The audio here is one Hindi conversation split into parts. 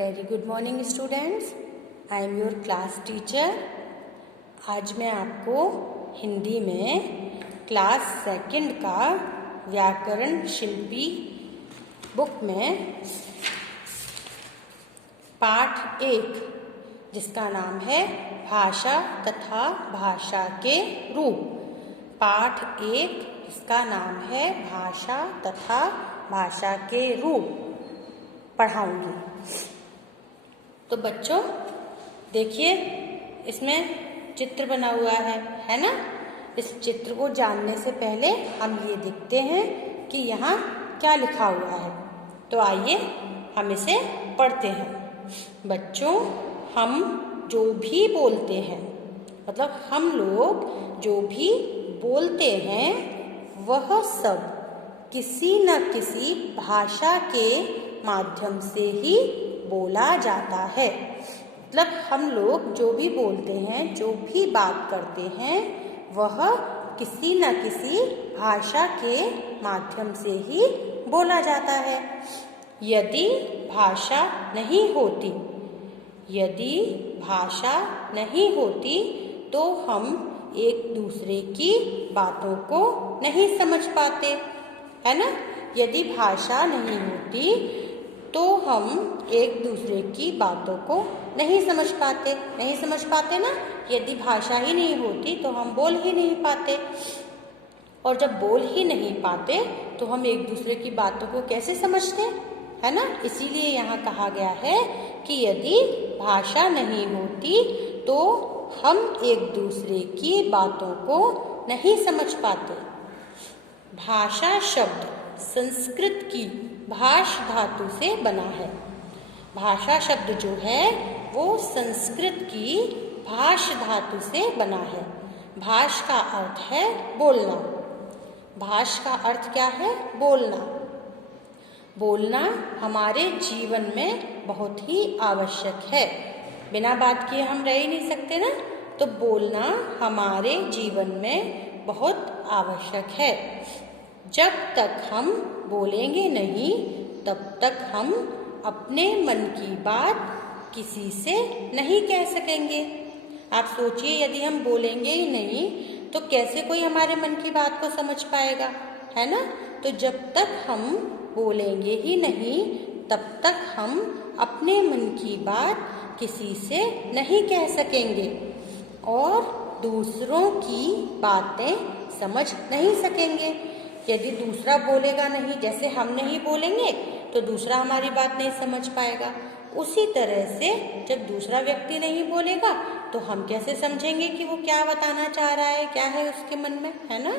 Very good morning students, I am your class teacher. आज मैं आपको हिंदी में क्लास सेकंड का व्याकरण शिल्पी बुक में पाठ 1 जिसका नाम है भाषा तथा भाषा के रूप। पाठ 1 इसका नाम है भाषा तथा भाषा के रूप पढ़ाऊंगी। तो बच्चों देखिए, इसमें चित्र बना हुआ है ना। इस चित्र को जानने से पहले हम ये देखते हैं कि यहाँ क्या लिखा हुआ है। तो आइए हम इसे पढ़ते हैं। बच्चों, हम जो भी बोलते हैं, मतलब हम लोग जो भी बोलते हैं वह सब किसी न किसी भाषा के माध्यम से ही बोला जाता है। मतलब हम लोग जो भी बोलते हैं, जो भी बात करते हैं, वह किसी न किसी भाषा के माध्यम से ही बोला जाता है। यदि भाषा नहीं होती, यदि भाषा नहीं होती तो हम एक दूसरे की बातों को नहीं समझ पाते, है ना। यदि भाषा नहीं होती तो हम एक दूसरे की बातों को नहीं समझ पाते ना। यदि भाषा ही नहीं होती तो हम बोल ही नहीं पाते, और जब बोल ही नहीं पाते तो हम एक दूसरे की बातों को कैसे समझते, है ना। इसीलिए यहाँ कहा गया है कि यदि भाषा नहीं होती तो हम एक दूसरे की बातों को नहीं समझ पाते। भाषा शब्द संस्कृत की भाष धातु से बना है। भाषा शब्द जो है वो संस्कृत की भाष धातु से बना है। भाष का अर्थ है बोलना। भाष का अर्थ क्या है? बोलना। बोलना हमारे जीवन में बहुत ही आवश्यक है। बिना बात किए हम रह ही नहीं सकते ना। तो बोलना हमारे जीवन में बहुत आवश्यक है। जब तक हम बोलेंगे नहीं तब तक हम अपने मन की बात किसी से नहीं कह सकेंगे। आप सोचिए, यदि हम बोलेंगे ही नहीं तो कैसे कोई हमारे मन की बात को समझ पाएगा, है ना। तो जब तक हम बोलेंगे ही नहीं तब तक हम अपने मन की बात किसी से नहीं कह सकेंगे और दूसरों की बातें समझ नहीं सकेंगे। यदि दूसरा बोलेगा नहीं, जैसे हम नहीं बोलेंगे तो दूसरा हमारी बात नहीं समझ पाएगा। उसी तरह से जब दूसरा व्यक्ति नहीं बोलेगा तो हम कैसे समझेंगे कि वो क्या बताना चाह रहा है, क्या है उसके मन में, है ना।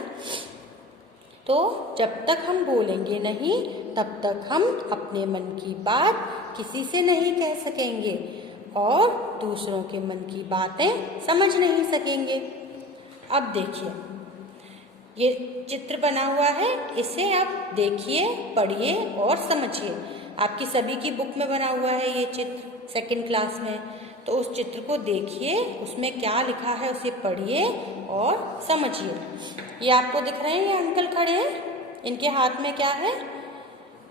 तो जब तक हम बोलेंगे नहीं तब तक हम अपने मन की बात किसी से नहीं कह सकेंगे और दूसरों के मन की बातें समझ नहीं सकेंगे। अब देखिए, ये चित्र बना हुआ है, इसे आप देखिए, पढ़िए और समझिए। आपकी सभी की बुक में बना हुआ है ये चित्र सेकंड क्लास में। तो उस चित्र को देखिए, उसमें क्या लिखा है उसे पढ़िए और समझिए। ये आपको दिख रहे हैं, ये अंकल खड़े हैं, इनके हाथ में क्या है?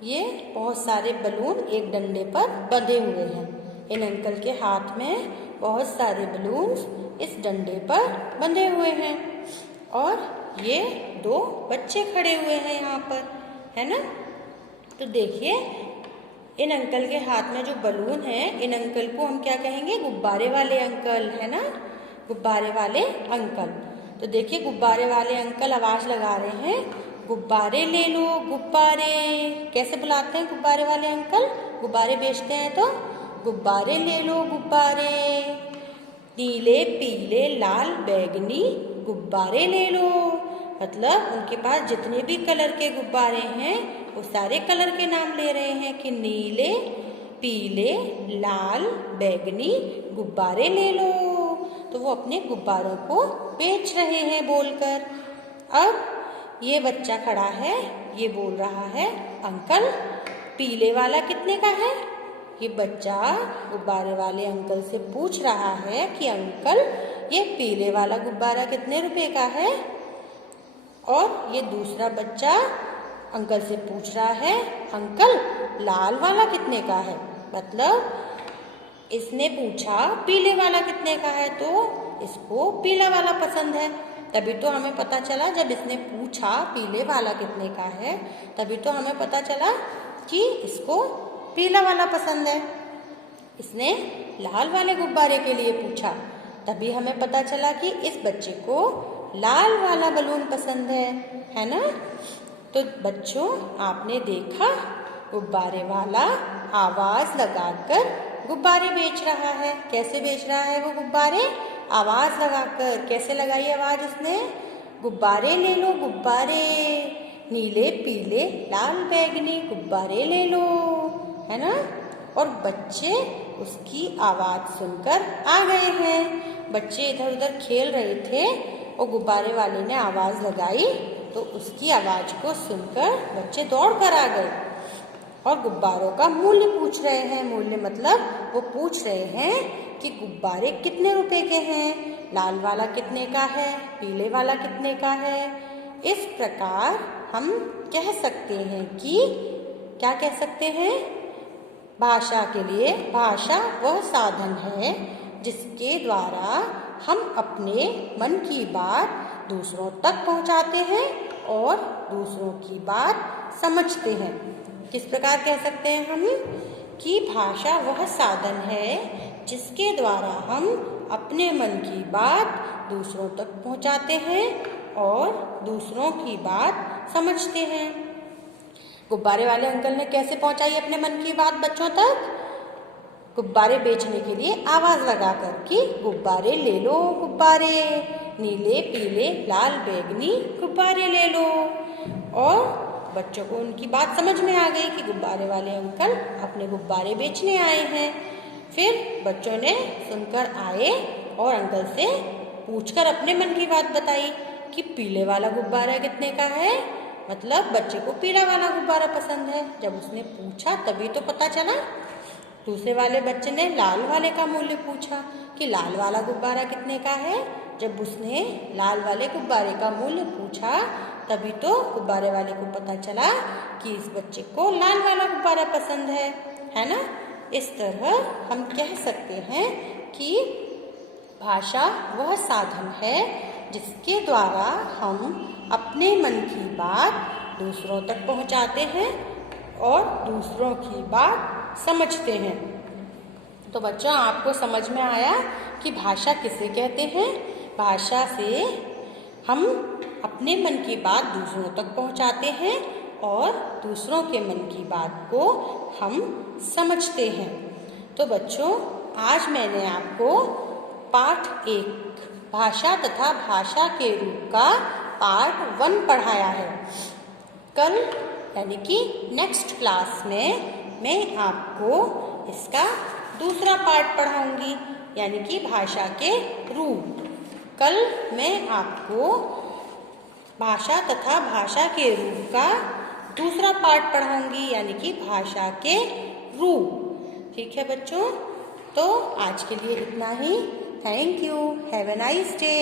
ये बहुत सारे बलून एक डंडे पर बंधे हुए हैं। इन अंकल के हाथ में बहुत सारे बलून इस डंडे पर बंधे हुए हैं और ये 2 बच्चे खड़े हुए हैं यहाँ पर, है ना। तो देखिए, इन अंकल के हाथ में जो बलून है, इन अंकल को हम क्या कहेंगे? गुब्बारे वाले अंकल, है ना, गुब्बारे वाले अंकल। तो देखिए, गुब्बारे वाले अंकल आवाज लगा रहे हैं, गुब्बारे ले लो गुब्बारे। कैसे बुलाते हैं गुब्बारे वाले अंकल? गुब्बारे बेचते हैं तो गुब्बारे ले लो गुब्बारे। नीले पीले लाल बैगनी गुब्बारे ले लो। मतलब उनके पास जितने भी कलर के गुब्बारे हैं वो सारे कलर के नाम ले रहे हैं कि नीले पीले लाल बैगनी गुब्बारे ले लो। तो वो अपने गुब्बारों को बेच रहे हैं बोलकर। अब ये बच्चा खड़ा है, ये बोल रहा है, अंकल पीले वाला कितने का है? ये बच्चा गुब्बारे वाले अंकल से पूछ रहा है कि अंकल ये पीले वाला गुब्बारा कितने रुपए का है? और ये दूसरा बच्चा अंकल से पूछ रहा है, अंकल लाल वाला कितने का है? मतलब इसने पूछा पीले वाला कितने का है, तो इसको पीला वाला पसंद है। तभी तो हमें पता चला, जब इसने पूछा पीले वाला कितने का है, तभी तो हमें पता चला कि इसको पीला वाला पसंद है। इसने लाल वाले गुब्बारे के लिए पूछा, तभी हमें पता चला कि इस बच्चे को लाल वाला बलून पसंद है ना। तो बच्चों, आपने देखा गुब्बारे वाला आवाज लगाकर गुब्बारे बेच रहा है। कैसे बेच रहा है वो गुब्बारे? आवाज लगाकर। कैसे लगाई आवाज उसने? गुब्बारे ले लो गुब्बारे, नीले पीले लाल बैंगनी गुब्बारे ले लो, है ना। और बच्चे उसकी आवाज सुनकर आ गए हैं। बच्चे इधर उधर खेल रहे थे और गुब्बारे वाले ने आवाज लगाई, तो उसकी आवाज को सुनकर बच्चे दौड़ कर आ गए और गुब्बारों का मूल्य पूछ रहे हैं। मूल्य मतलब वो पूछ रहे हैं कि गुब्बारे कितने रुपए के हैं, लाल वाला कितने का है, पीले वाला कितने का है। इस प्रकार हम कह सकते हैं कि क्या कह सकते हैं? भाषा के लिए भाषा वह साधन है जिसके द्वारा हम अपने मन की बात दूसरों तक पहुंचाते हैं और दूसरों की बात समझते हैं। किस प्रकार कह सकते हैं हम कि भाषा वह साधन है जिसके द्वारा हम अपने मन की बात दूसरों तक पहुंचाते हैं और दूसरों की बात समझते हैं। गुब्बारे वाले अंकल ने कैसे पहुंचाई अपने मन की बात बच्चों तक? गुब्बारे बेचने के लिए आवाज लगाकर कि गुब्बारे ले लो गुब्बारे, नीले पीले लाल बैंगनी गुब्बारे ले लो। और बच्चों को उनकी बात समझ में आ गई कि गुब्बारे वाले अंकल अपने गुब्बारे बेचने आए हैं। फिर बच्चों ने सुनकर आए और अंकल से पूछकर अपने मन की बात बताई कि पीले वाला गुब्बारा कितने का है। मतलब बच्चे को पीला वाला गुब्बारा पसंद है। जब उसने पूछा तभी तो पता चला। दूसरे वाले बच्चे ने लाल वाले का मूल्य पूछा कि लाल वाला गुब्बारा कितने का है। जब उसने लाल वाले गुब्बारे का मूल्य पूछा तभी तो गुब्बारे वाले को पता चला कि इस बच्चे को लाल वाला गुब्बारा पसंद है ना। इस तरह हम कह सकते हैं कि भाषा वह साधन है जिसके द्वारा हम अपने मन की बात दूसरों तक पहुंचाते हैं और दूसरों की बात समझते हैं। तो बच्चों, आपको समझ में आया कि भाषा किसे कहते हैं? भाषा से हम अपने मन की बात दूसरों तक पहुंचाते हैं और दूसरों के मन की बात को हम समझते हैं। तो बच्चों, आज मैंने आपको पाठ 1 भाषा तथा भाषा के रूप का पार्ट 1 पढ़ाया है। कल यानी कि नेक्स्ट क्लास में मैं आपको इसका दूसरा पार्ट पढ़ाऊंगी, यानी कि भाषा के रूप। कल मैं आपको भाषा तथा भाषा के रूप का दूसरा पार्ट पढ़ाऊंगी, यानी कि भाषा के रूप। ठीक है बच्चों, तो आज के लिए इतना ही। Thank you. Have a nice day.